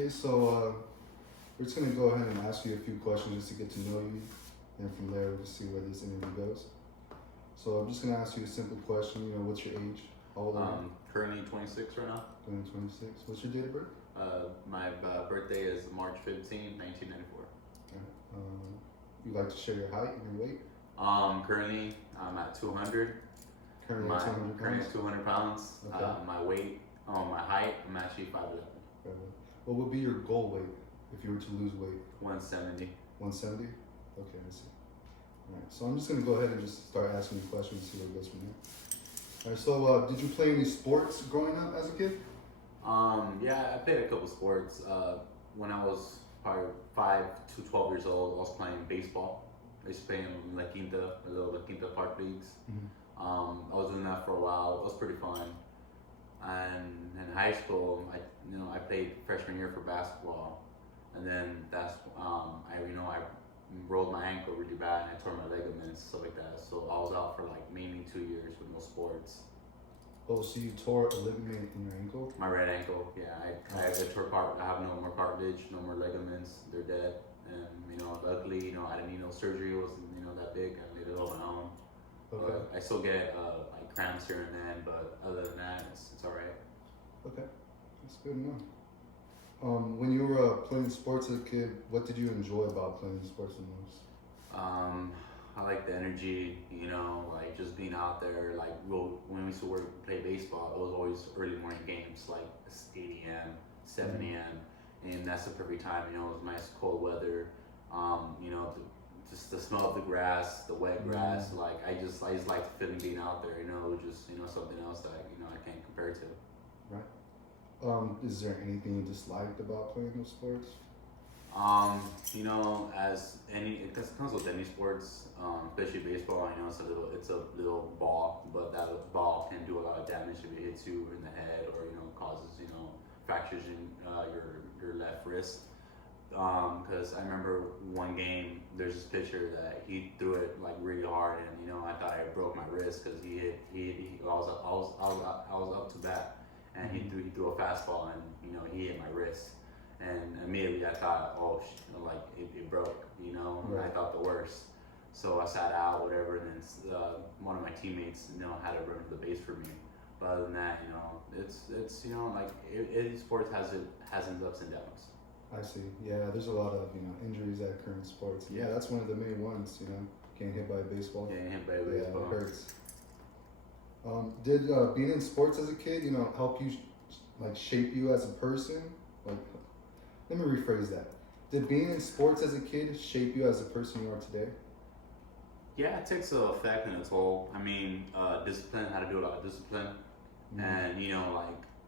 Okay, so we're just gonna go ahead and ask you a few questions just to get to know you, and from there we'll see where this interview goes. So I'm just gonna ask you a simple question. You know, what's your age? How old are you? Currently 26 right now. 26. What's your date of birth? My birthday is March 15, 1994. Okay. You like to share your height and your weight? Currently I'm at 200. Currently at 200 Currently pounds. at 200 pounds. Okay. My weight, my height, I'm actually 5'11". What would be your goal weight if you were to lose weight? 170. 170? Okay, I see. Alright, so I'm just going to go ahead and just start asking you questions and see where it goes from here. Alright, so did you play any sports growing up as a kid? Yeah, I played a couple sports. When I was probably 5 to 12 years old, I was playing baseball. I used to play in La Quinta, the little La Quinta Park leagues. I was doing that for a while. It was pretty fun. And in high school, I played freshman year for basketball, and then that's I rolled my ankle really bad and I tore my ligaments, stuff like that. So I was out for like mainly 2 years with no sports. Oh, so you tore a ligament in your ankle? My right ankle, yeah. I have no more cartilage, no more ligaments. They're dead. And luckily, I didn't need no surgery. It wasn't that big. I made it all on my own. Okay. But I still get like cramps here and then, but other than that, it's all right. Okay, that's good enough. When you were playing sports as a kid, what did you enjoy about playing sports the most? I like the energy, like just being out there. Like when we used to play baseball, it was always early morning games, like 8 a.m., 7 a.m., and that's the perfect time. It was nice cold weather. Just the smell of the grass, the wet grass. Like I just like the feeling being out there. Just something else that I can't compare to. Right. Is there anything you disliked about playing those sports? It comes with any sports, especially baseball. It's a little ball, but that ball can do a lot of damage if it hits you in the head or causes fractures in your left wrist. Because I remember one game, there's this pitcher that he threw it like really hard, and I thought I broke my wrist because I was up to bat, and he threw a fastball, and he hit my wrist. And immediately I thought, it broke, Right. I thought the worst. So I sat out, whatever, and then one of my teammates, had to run to the base for me. But other than that, sports has its ups and downs. I see. Yeah, there's a lot of injuries that occur in sports. Yeah, that's one of the main ones. Getting hit by a baseball. Getting hit by a baseball. Yeah, it hurts. Did being in sports as a kid, help you shape you as a person? Let me rephrase that. Did being in sports as a kid shape you as the person you are today? Yeah, it takes an effect and a toll. Discipline, how to do a lot of discipline. And,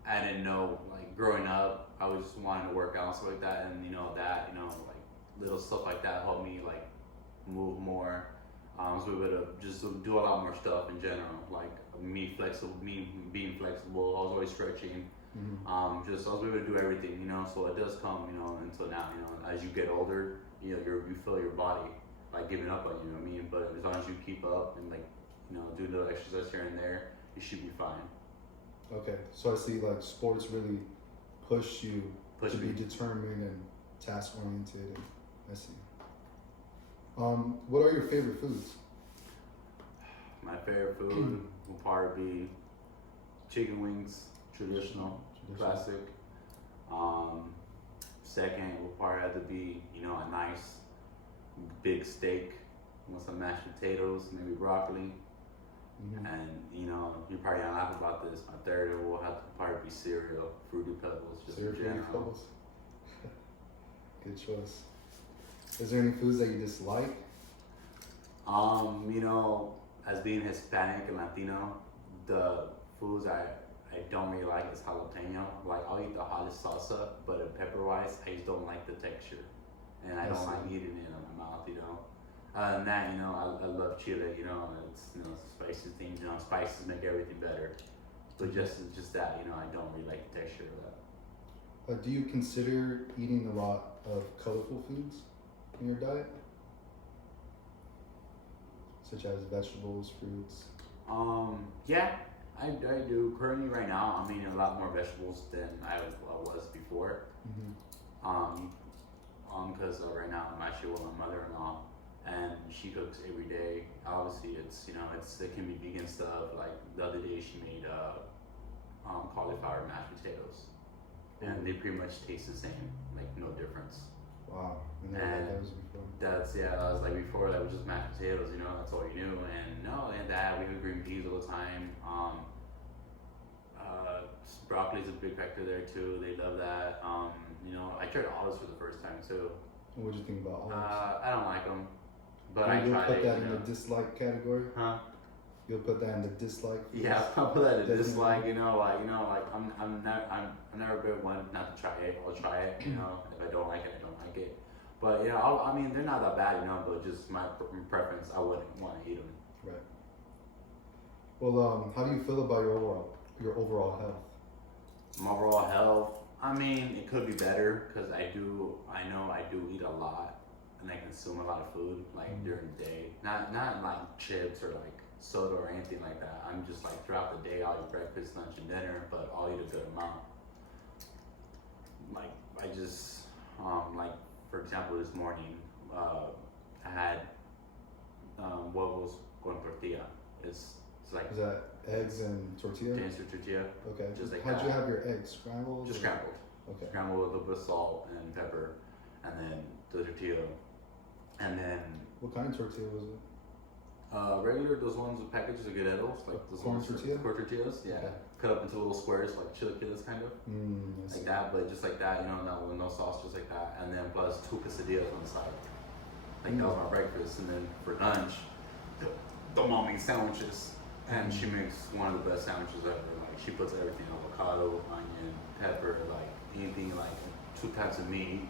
I didn't know, growing up, I was just wanting to work out and stuff like that. And, little stuff like that helped me, move more. I was able to just do a lot more stuff in general. Me being flexible, I was always stretching. I was able to do everything, so it does come, until now, as you get older, you feel your body giving up on you, but as long as you keep up and do little exercise here and there, you should be fine. Okay, so I see sports really push you to me. be determined and task oriented. I see. What are your favorite foods? My favorite food will probably be chicken wings. Traditional, classic. Second will probably have to be, a nice big steak with some mashed potatoes, maybe broccoli. And, you're probably gonna laugh about this. My third will have to probably be cereal, Fruity Pebbles, just in general. Fruity Pebbles. Good choice. Is there any foods that you dislike? As being Hispanic and Latino, the foods I don't really like is jalapeno. I'll eat the hottest salsa, but in pepper-wise, I just don't like the texture, and I don't like eating it in my mouth. Other than that, I love chili. It's spicy things. Spices make everything better. But just that, I don't really like the texture of that. Do you consider eating a lot of colorful foods in your diet, such as vegetables, fruits? Yeah. I do. Currently, right now, I'm eating a lot more vegetables than I was before. Because right now I'm actually with my mother-in-law, and she cooks every day. Obviously, it can be vegan stuff. Like the other day, she made cauliflower mashed potatoes, and they pretty much taste the same, like no difference. Wow, I never had those before. I was like before that was just mashed potatoes, that's all you knew. And no, and that we have green peas all the time. Broccoli's a big factor there too. They love that. I tried olives for the first time too. What would you think about olives? I don't like them, but You'll I tried put it. that in the dislike category. Huh? You'll put that in the dislike. Yeah, I'll put that in Definitely. dislike. I'm never been one not to try it. I'll try it. If I don't like it, I don't like it. But they're not that bad, but just my preference, I wouldn't want to eat them. Right. Well, how do you feel about your overall health? My overall health, it could be better because I know I do eat a lot and I consume a lot of food during the day. Not like chips or like soda or anything like that. I'm just like throughout the day I'll eat breakfast, lunch, and dinner, but I'll eat a good amount. Like I just for example this morning I had huevos con tortilla. It's like Is that eggs and tortilla? Dance tortilla. Okay. Just like How'd that. you have your eggs? Scrambled? Just or- scrambled. Okay. Scrambled with a little bit of salt and pepper, and then the tortilla, and then What kind of tortilla was it? regular those ones with packages of Guerreros, like those Corn ones tortilla? corn tortillas, yeah, Okay. cut up into little squares like chilaquiles kind of, I see. like that, but just like that, not with no sauce, just like that, and then plus 2 quesadillas on the side. Like that was my breakfast, and then for lunch, the mom makes sandwiches, and she makes one of the best sandwiches ever. Like she puts everything: avocado, onion, pepper, like anything, like 2 types of meat.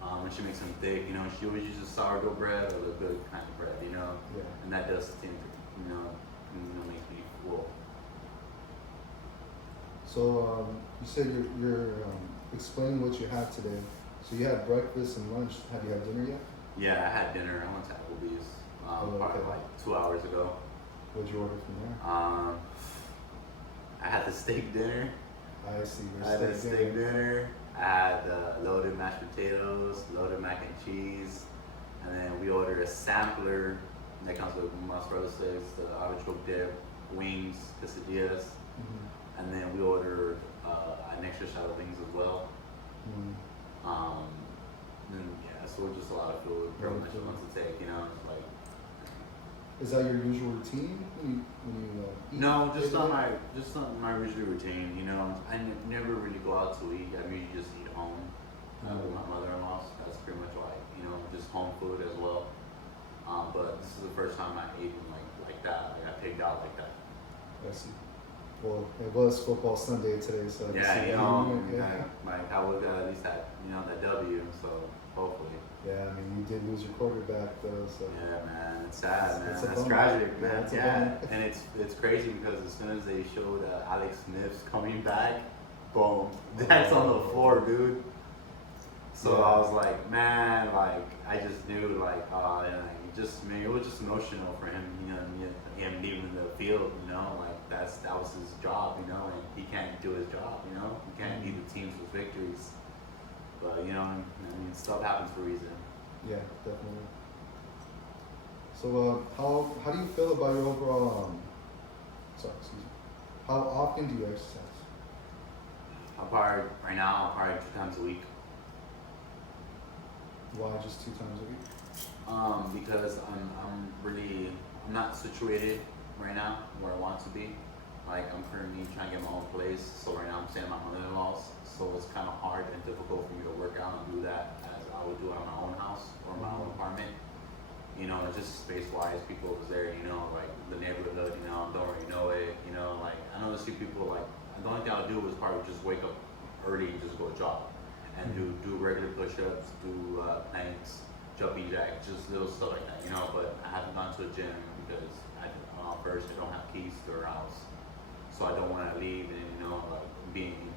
And she makes them thick, she always uses sourdough bread or the good kind of bread, Yeah. and that does seem to, make me full. So you said you're explaining what you had today. So you had breakfast and lunch. Have you had dinner yet? Yeah, I had dinner. I went to Applebee's probably okay. like 2 hours ago. What'd you order from there? I had the steak dinner. I see. I had a steak dinner. I had loaded mashed potatoes, loaded mac and cheese, and then we ordered a sampler that comes with mozzarella sticks, the artichoke dip, wings, quesadillas, and then we ordered an extra shot of wings as well. And yeah, so we're just a lot of food, pretty much once to take, it's like. Is that your usual routine when you eat? No, just not my usual routine. I never really go out to eat. I usually just eat home with my mother-in-law. So that's pretty much why, just home food as well. But this is the first time I ate like that. Like I picked out like that. I see. Well, it was football Sunday today, so I can see I would at least have that W. So hopefully. Yeah, you did lose your quarterback though, so. Yeah, man, it's sad, man. It's a That's bummer. tragic, man. It's a Yeah, bummer. and it's crazy because as soon as they showed Alex Smith's coming back, boom, that's on the floor, dude. So Yeah. I was like, man, I just knew, it was just emotional for him, him leaving the field, that was his job, and he can't do his job, he can't lead the teams with victories. But stuff happens for a reason. Yeah, definitely. So, how do you feel about your overall? Excuse me. How often do you exercise? Right now, probably 2 times a week. Why just 2 times a week? Because I'm not situated right now where I want to be. Like I'm currently trying to get my own place. So right now I'm staying at my mother-in-law's. So it's kind of hard and difficult for me to work out and do that as I would do at my own house or my own apartment. It's just space-wise, people was there, like the neighborhood, don't really know it, I know there's few people the only thing I'll do is probably just wake up early and just go jog and do regular push-ups, do planks, jumping jacks, just little stuff like that, but I haven't gone to a gym because first I don't have keys to our house, so I don't want to leave and being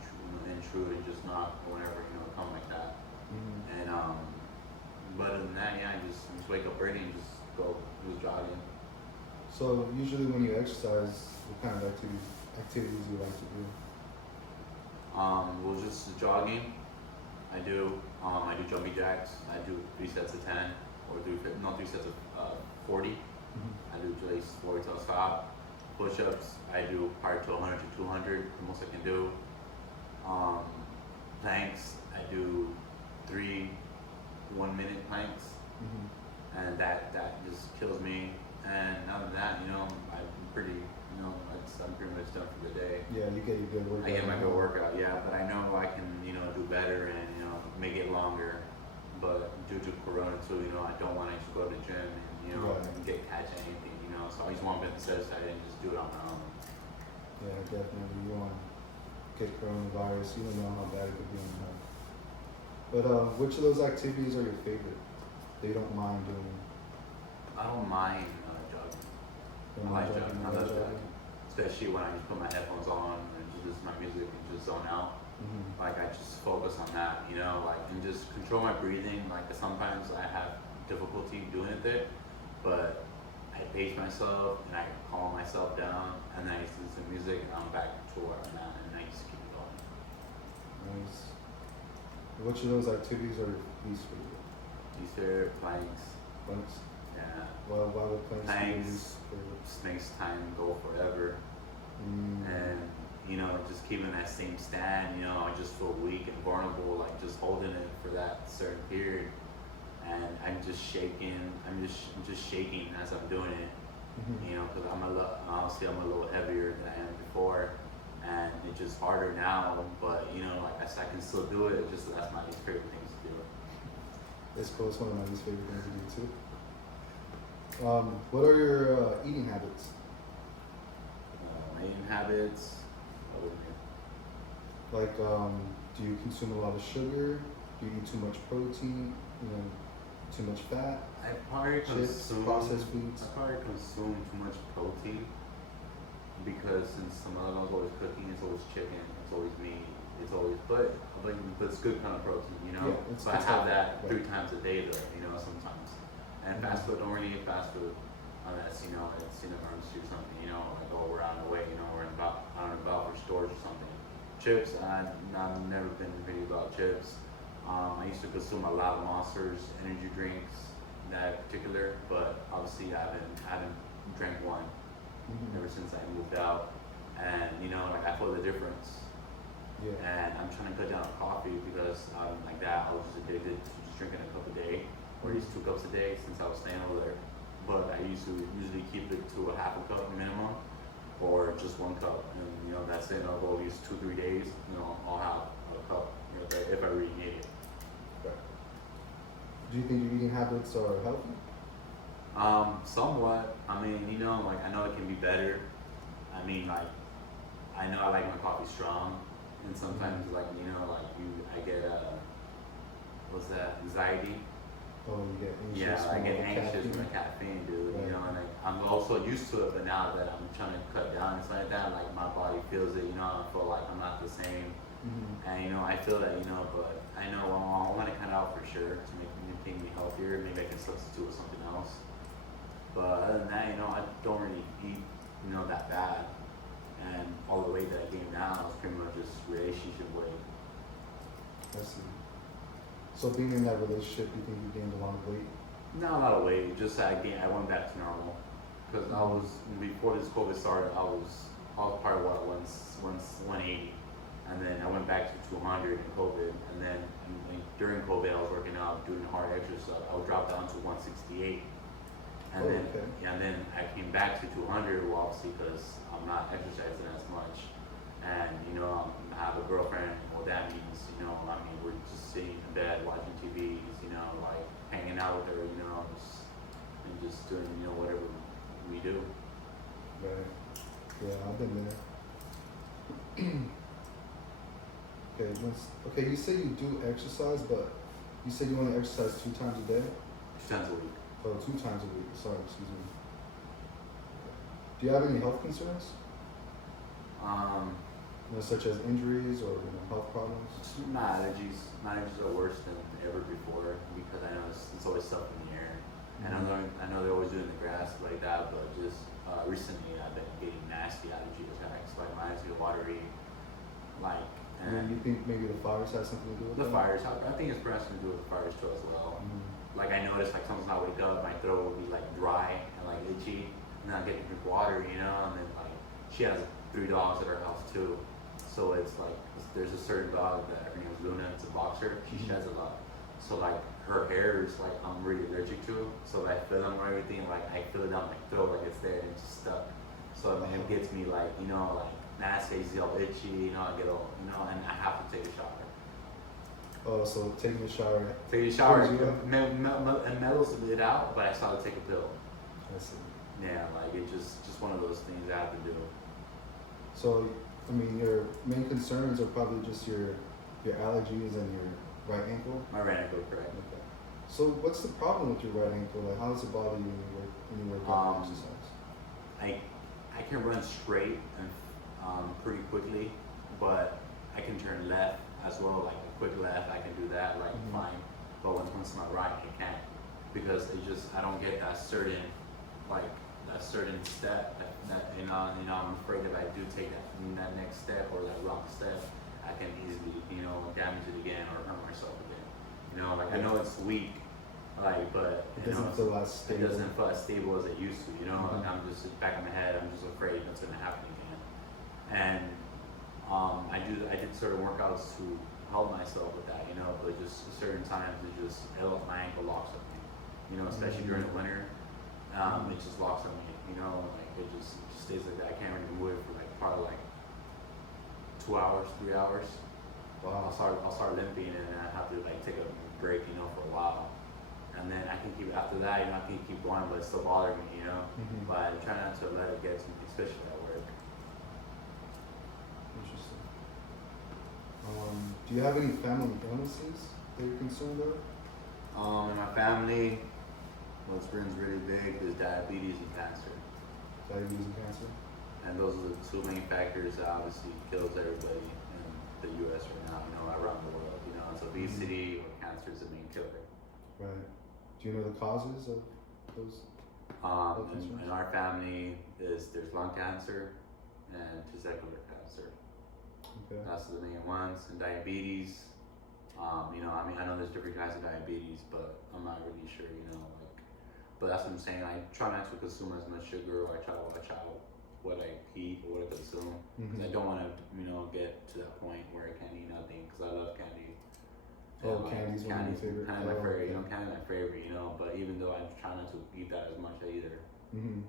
intrude and just not or whatever, come like that. And but other than that, I just wake up early and just go do jogging. So usually when you exercise, what kind of activities you like to do? Well, just jogging, I do. I do jumping jacks. I do 3 sets of 10 or three sets of 40. Mm-hmm. I do just 40 till I stop. Push-ups. I do prior to 100 to 200. The most I can do. Planks. I do 3 1-minute planks, Mm-hmm. and that just kills me. And other than that, I'm pretty, I'm pretty much done for the day. Yeah, you get your good workout. I get my good workout, yeah, but I know I can, do better and, make it longer. But due to Corona too, I don't want to just go to the gym and, Right. and catch anything, so I just want to be on the safe side and just do it on my own. Yeah, definitely. You want to get coronavirus. You don't know how bad it could be on your health. But which of those activities are your favorite that you don't mind doing? I don't mind jogging. Don't I mind like jogging. I you love like jogging. Especially when I just put my headphones on and just listen to my music and just zone out. Mm-hmm. Like I just focus on that, and just control my breathing. Like sometimes I have difficulty doing it there, but I pace myself and I calm myself down, and then I listen to music and I'm back to where I'm at, and I just keep going. Nice. Which of those activities are your least favorite? These are planks, Planks? yeah. Why would planks be your Planks least favorite? just makes time go forever, and just keeping that same stand, I just feel weak and vulnerable, like just holding it for that certain period, and I'm just shaking. I'm just shaking as I'm doing it, Mm-hmm. because obviously I'm a little heavier than I am before, and it's just harder now. But like I said, I can still do it. It's just that's my least favorite things to do. It's cool. It's one of my least favorite things to do too. What are your eating habits? My eating habits. Like, do you consume a lot of sugar? Do you eat too much protein? Too much fat? I probably Chips, consume processed foods? I probably consume too much protein because since some of those always cooking, it's always chicken, it's always meat, it's always but it's good kind of protein, Yeah, it's So I have healthy, that right. 3 times a day though, sometimes. And fast food, don't really eat fast food unless it's an emergency or something, like we're out of the way, we're out and about for stores or something. Chips, I've never been really about chips. I used to consume a lot of Monsters, energy drinks, that particular, but obviously I haven't drank one Mm-hmm. ever since I moved out, and like I feel the difference, Yeah. and I'm trying to cut down on coffee because like that I was just addicted to just drinking a cup a day, or at least 2 cups a day since I was staying over there. But I used to usually keep it to a half a cup minimum, or just 1 cup, and that's it. I'll go at least 2-3 days, I'll have a cup, if I really need it. Right. Do you think your eating habits are healthy? Somewhat. I mean, like I know it can be better. I mean, like I know I like my coffee strong, and sometimes I get what's that, anxiety? Oh, you get anxious. Yeah, I from get all the anxious caffeine? from the caffeine, dude. Right. And I'm also used to it, but now that I'm trying to cut down and stuff like that, like my body feels it. I feel like I'm not the same, Mm-hmm. and I feel that, but I know I want to cut out for sure to make me healthier. Maybe I can substitute with something else. But other than that, I don't really eat, that bad. And all the weight that I gained now is pretty much just relationship weight. I see. So being in that relationship, you think you gained a lot of weight? Not a lot of weight, just I went back to normal. Because I was, before this COVID started, I was probably 180. And then I went back to 200 in COVID. And then during COVID, I was working out, doing hard exercise. I would drop down to 168. And then, okay. yeah, and then I came back to 200, well, obviously because I'm not exercising as much, and I have a girlfriend. Well, that means we're just sitting in bed watching TVs, like hanging out with her, and just doing whatever we do. Right. Yeah, I've been there. Okay, you say you do exercise, but you said you only exercise 2 times a day? 2 times a week. Oh, 2 times a week. Sorry, excuse me. Do you have any health concerns? Such as injuries or health problems? My allergies are worse than ever before because I know it's always stuff in the air. And I know they're always doing the grass like that, but just recently I've been getting nasty allergy attacks. Like my eyes get watery, like, And then you think maybe the fires has something to do with The that? fires, I think it's pretty much to do with the fires too as well. Like I noticed, like sometimes I wake up, my throat will be like dry and like itchy, and then I get to drink water, you know. And then like she has 3 dogs at her house too, so it's like there's a certain dog that her name is Luna. It's a boxer. She sheds a lot, so like her hair is like I'm really allergic to. So I feel them or everything, like I feel it down my throat, like it's there and it's just stuck. So I mean, it gets me like like nasty, all itchy, I get all and I have to take a shower. Oh, so taking a shower. Take a shower, Clears you up? it mellows it out, but I still have to take a pill. I see. Yeah, like it's just one of those things I have to do. So, I mean, your main concerns are probably just your allergies and your right ankle. My right ankle, correct? Okay. So, what's the problem with your right ankle? Like, how does it bother you when you work out and exercise? I can run straight and pretty quickly, but I can turn left as well, like a quick left. I can do that like fine, but once my right, I can't because it just I don't get that certain step that I'm afraid if I do take that next step or that wrong step, I can easily damage it again or hurt myself again. Like I know it's weak. Like, but it doesn't feel as stable. It doesn't feel as stable as it used to. Like I'm just back in my head. I'm just afraid that's gonna happen again. And I did certain workouts to help myself with that. But just certain times my ankle locks on me. Especially during the winter, it just locks on me. Like it just stays like that. I can't really move it for like probably like 2 hours, 3 hours. Wow. I'll start limping and I have to like take a break, for a while. And then I can keep after that, I can keep going, but it still bothers me, But I try not to let it get to me, especially at work. Interesting. Do you have any family illnesses that you're concerned of? In my family, what's runs really big is diabetes and cancer. Diabetes and cancer? And those are the 2 main factors that obviously kills everybody in the U.S. right now, around the world. It's obesity or cancer is the main killer. Right. Do you know the causes of those? In our family, there's lung cancer and testicular cancer. Okay. That's the main ones. And diabetes, I know there's different kinds of diabetes, but I'm not really sure, but that's what I'm saying. I try not to consume as much sugar, or I try to watch out what I eat or what I consume. Because I don't want to, get to that point where I can't eat nothing, because I love candy. Oh, candy's one of my favorite. Kind of my favorite, candy's my favorite, But even though I try not to eat that as much either,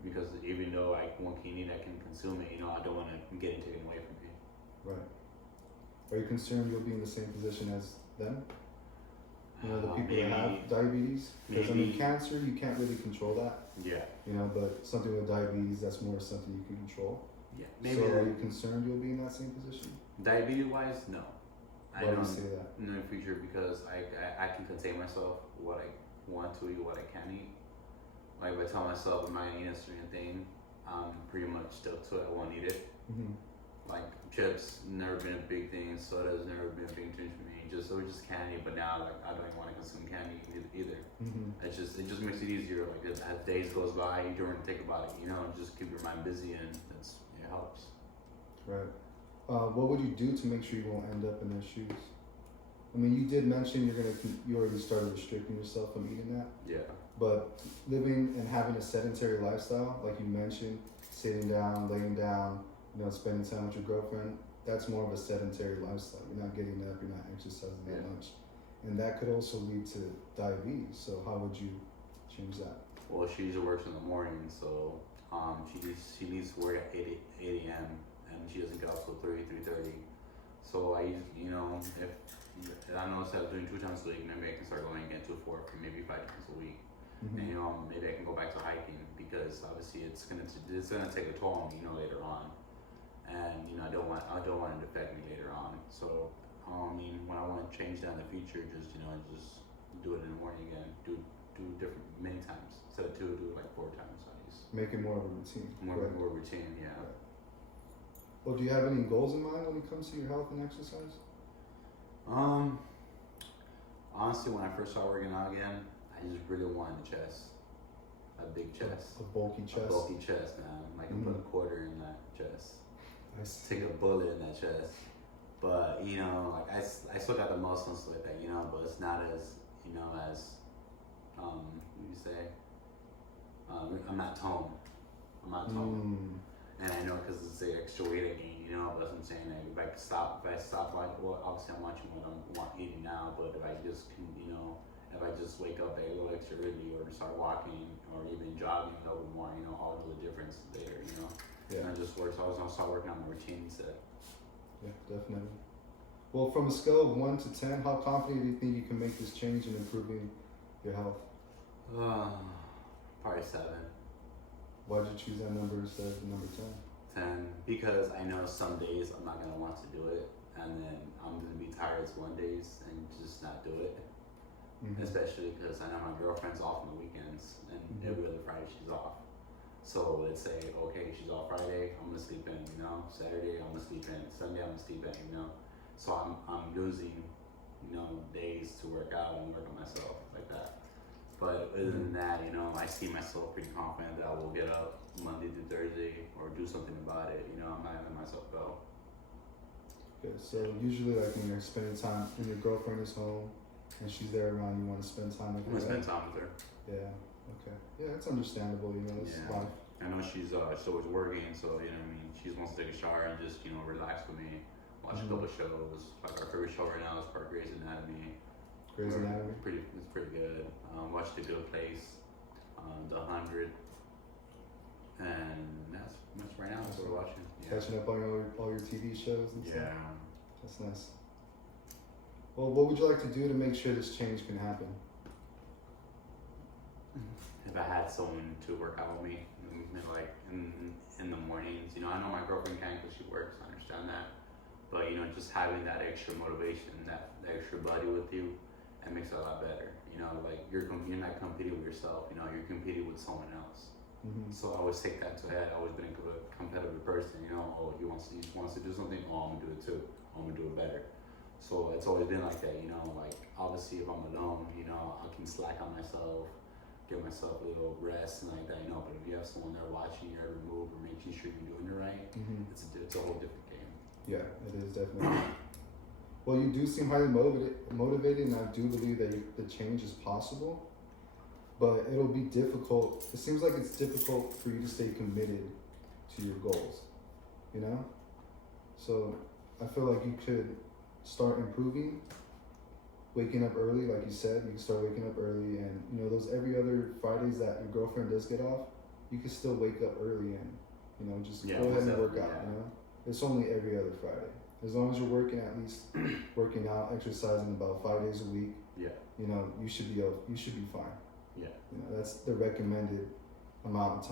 because even though I can eat, I can consume it. I don't want to get it taken away from me. Right. Are you concerned you'll be in the same position as them? The people that have diabetes. Because cancer, you can't really control that. Yeah. But something with diabetes, that's more something you can control. Yeah. Maybe. So are you concerned you'll be in that same position? Diabetes-wise, no. Why do you say that? In the future, because I can contain myself what I want to eat, what I can eat. Like if I tell myself I'm not gonna eat a certain thing, I'm pretty much stuck to it. I won't eat it. Like chips, never been a big thing. Soda's never been a big thing for me. It was just candy, but now like I don't even want to consume candy either. It just makes it easier. Like as days goes by, you don't really think about it. Just keep your mind busy, and it helps. Right. What would you do to make sure you won't end up in their shoes? I mean, you did mention you already started restricting yourself from eating that. Yeah. But living and having a sedentary lifestyle, like you mentioned, sitting down, laying down, spending time with your girlfriend, that's more of a sedentary lifestyle. You're not getting up, you're not exercising that much. And that could also lead to diabetes. So how would you change that? Well, she usually works in the morning, so she needs to work at 8 a.m. and she doesn't get out till 3:30. So I usually, if I know instead of doing 2 times a week, maybe I can start going again to 4, maybe 5 times a week. And maybe I can go back to hiking, because obviously it's gonna take a toll on me, later on. And I don't want it to affect me later on. So when I want to change that in the future, just do it in the morning again. Do different many times instead of 2, do it like 4 times at least. Make it more of a routine. More routine, yeah. Right. Well, do you have any goals in mind when it comes to your health and exercise? Honestly, when I first started working out again, I just really wanted a chest. A big chest. A bulky chest? A bulky chest, man. Like I put a quarter in that chest. I see. Take a bullet in that chest. But you know, like I still got the muscle and stuff like that, you know, but it's not as, you know, as what do you say? I'm not toned. I'm not toned. And I know because it's the extra weight I gain, you know. But that's what I'm saying. Like, if I stop, like, well, obviously I'm watching what I'm eating now. But if I just can, you know, if I just wake up a little extra early or start walking or even jogging a little bit more, you know, I'll know the difference there, you know. Yeah. And I just work. So I was gonna start working on my routine set. Yeah, definitely. Well, from a scale of 1 to 10, how confident do you think you can make this change in improving your health? Probably 7. Why'd you choose that number instead of number 10? 10 because I know some days I'm not gonna want to do it, and then I'm gonna be tired one days and just not do it. Especially because I know my girlfriend's off on the weekends, and every other Friday she's off. So let's say, okay, she's off Friday, I'm gonna sleep in, you know. Saturday I'm gonna sleep in. Sunday I'm gonna sleep in, you know. So I'm losing, you know, days to work out and work on myself like that. But other than that, you know, I see myself pretty confident that I will get up Monday through Thursday or do something about it. You know, I'm not gonna let myself go. Okay, so usually like when you're spending time when your girlfriend is home and she's there around, you want to spend time with her. I'm gonna spend time with her. Yeah. Okay. Yeah, it's understandable. You know, it's life. I know she's always working, so you know what I mean. She just wants to take a shower and just, you know, relax with me, watch a couple shows. Like our favorite show right now is part Grey's Anatomy. Grey's Anatomy. It's pretty good. Watch The Good Place, The 100, and that's right now. That's what we're watching. Yeah. Catching up on all your TV shows and stuff. Yeah. That's nice. Well, what would you like to do to make sure this change can happen? If I had someone to work out with me, like in the mornings, you know, I know my girlfriend can't because she works. I understand that, but you know, just having that extra motivation, that extra buddy with you, it makes it a lot better. You know, like you're not competing with yourself. You know, you're competing with someone else. So I always take that to head. I've always been a competitive person. You know, oh, he wants to do something. Oh, I'm gonna do it too. I'm gonna do it better. So it's always been like that. You know, like obviously if I'm alone, you know, I can slack on myself, give myself a little rest and like that. You know, but if you have someone there watching your every move or making sure you're doing it right, it's a whole different game. Yeah, it is definitely. Well, you do seem highly motivated, and I do believe that the change is possible. But it'll be difficult. It seems like it's difficult for you to stay committed to your goals, you know? So I feel like you could start improving, waking up early, like you said. You can start waking up early, and you know, those every other Fridays that your girlfriend does get off, you can still wake up early and, you know, just go ahead and work out, you know? It's only every other Friday. As long as you're working, at least working out, exercising about 5 days a week, you know, you should be fine. Yeah. You know, that's the recommended amount of time.